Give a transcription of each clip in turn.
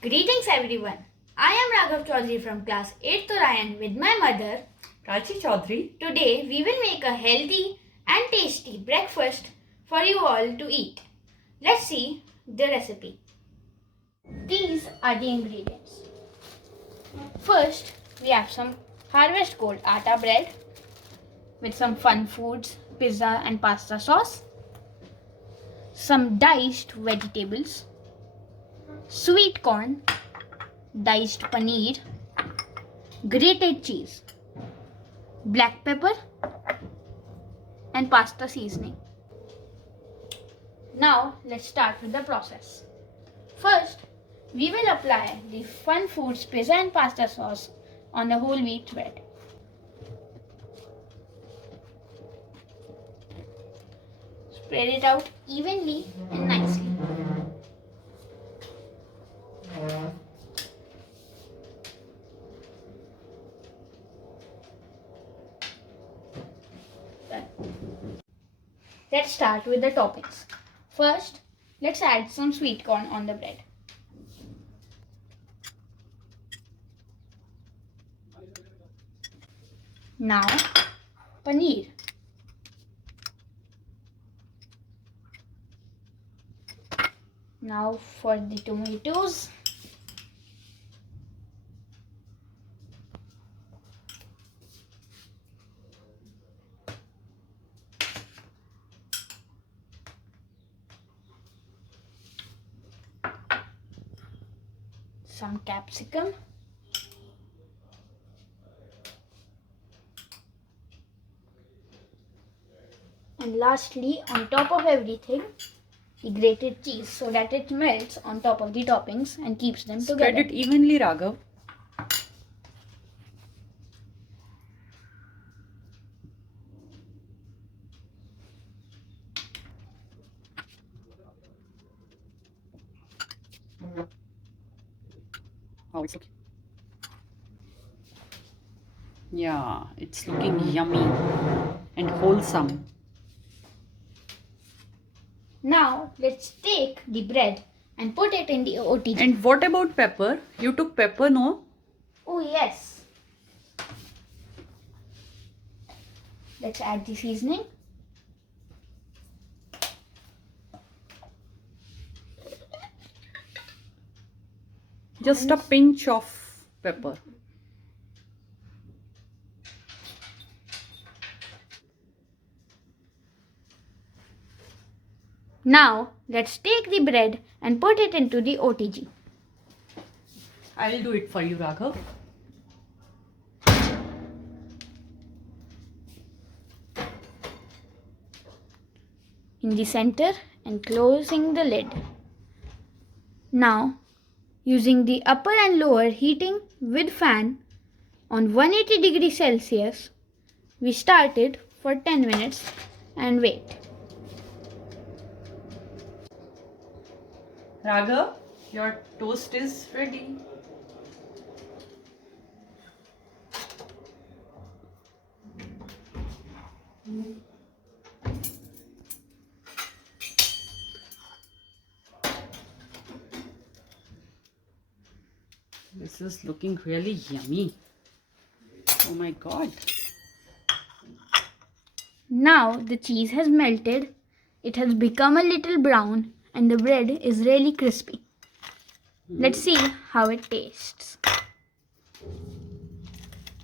Greetings everyone. I am Raghav Chaudhary from class 8th ORION with my mother. Chaudhary. Today we will make a healthy and tasty breakfast for you all to eat. Let's see the recipe. These are the ingredients. First, we have some harvest gold atta bread with some fun foods, pizza and pasta sauce, some diced vegetables, sweet corn, diced paneer, grated cheese, black pepper and pasta seasoning. Now let's start with the process. First, we will apply the Fun Foods pizza and pasta sauce on the whole wheat bread. Spread it out evenly and nicely. Let's start with the toppings. First, let's add some sweet corn on the bread. Now, paneer. Now for the tomatoes. Some capsicum. And lastly, on top of everything, the grated cheese so that it melts on top of the toppings and keeps them together. Spread it evenly, Raghav. Oh, it's looking. Yeah, it's looking yummy and wholesome. Now let's take the bread and put it in the OTG. And what about pepper? You took pepper, no? Oh yes. Let's add the seasoning. Just a pinch of pepper. Now let's take the bread and put it into the OTG. I will do it for you, Raghav. In the center and closing the lid. Now, using the upper and lower heating with fan on 180 degrees Celsius, we start it for 10 minutes and wait. Raghav, your toast is ready. This is looking really yummy. Oh my god. Now the cheese has melted, it has become a little brown and the bread is really crispy. Let's see how it tastes.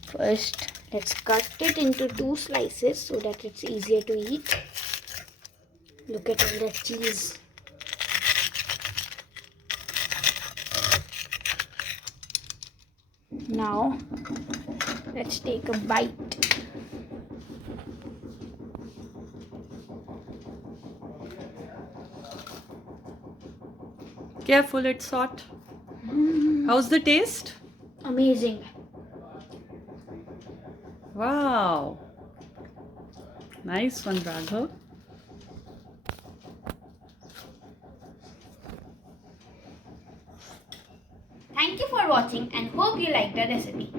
First, let's cut it into 2 slices so that it's easier to eat. Look at all that cheese. Now, let's take a bite. Careful, it's hot. How's the taste? Amazing. Wow. Nice one, Raghav. Thank you for watching and hope you liked the recipe.